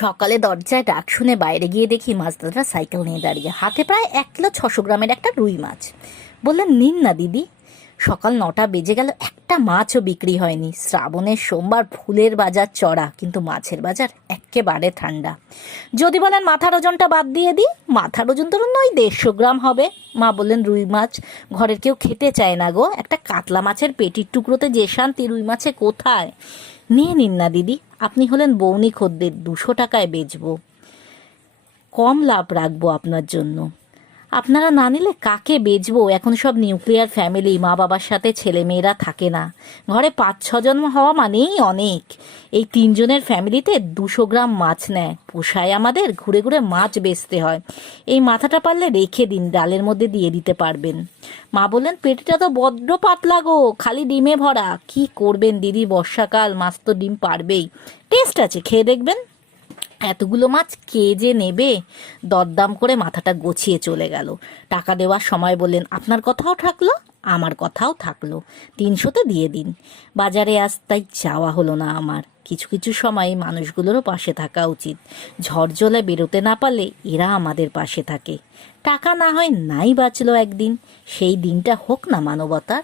সকালে দরজায় ডাক শুনে বাইরে গিয়ে দেখি মাছদাদা সাইকেল নিয়ে দাঁড়িয়ে, হাতে প্রায় 1 কিলো 600 গ্রামের একটা রুই মাছ। বললেন, নিন না দিদি। সকাল 9টা বেজে গেল, একটা মাছও বিক্রি হয়নি। শ্রাবণের সোমবার, ফুলের বাজার চড়া, কিন্তু মাছের বাজার একেবারে ঠান্ডা। যদি বলেন মাথার ওজনটা বাদ দিয়ে দিই, মাথার ওজন ধরুন ওই 150 গ্রাম হবে। মা বললেন, রুই মাছ ঘরের কেউ খেতে চায় না গো, একটা কাতলা মাছের পেটির টুকরোতে যে শান্তি, রুই মাছে কোথায়। নিয়ে নিন না দিদি, আপনি হলেন বৌনি খদ্দের, 200 টাকায় বেচবো, কম লাভ রাখবো আপনার জন্য। আপনারা না নিলে কাকে বেচবো? এখন সব নিউক্লিয়ার ফ্যামিলি, মা বাবার সাথে ছেলে মেয়েরা থাকে না, ঘরে 5-6 জন হওয়া মানেই অনেক। এই 3 জনের ফ্যামিলিতে 200 গ্রাম মাছ নেয়, পোষায় আমাদের, ঘুরে ঘুরে মাছ বেচতে হয়। এই মাথাটা পারলে রেখে দিন, ডালের মধ্যে দিয়ে দিতে পারবেন। মা বললেন, পেটিটা তো বড্ড পাতলা গো, খালি ডিমে ভরা। কি করবেন দিদি, বর্ষাকাল, মাছ তো ডিম পারবেই। টেস্ট আছে, খেয়ে দেখবেন। এতগুলো মাছ কে যে নেবে? দরদাম করে মাথাটা গছিয়ে চলে গেল। টাকা দেওয়ার সময় বললেন, আপনার কথাও থাকলো, আমার কথাও থাকলো, 300তে দিয়ে দিন। বাজারে আজ তাই যাওয়া হলো না আমার। কিছু কিছু সময় মানুষগুলোরও পাশে থাকা উচিত। ঝড় জলে বেরোতে না পারলে এরা আমাদের পাশে থাকে। টাকা না হয় নাই বাঁচলো একদিন, সেই দিনটা হোক না মানবতার।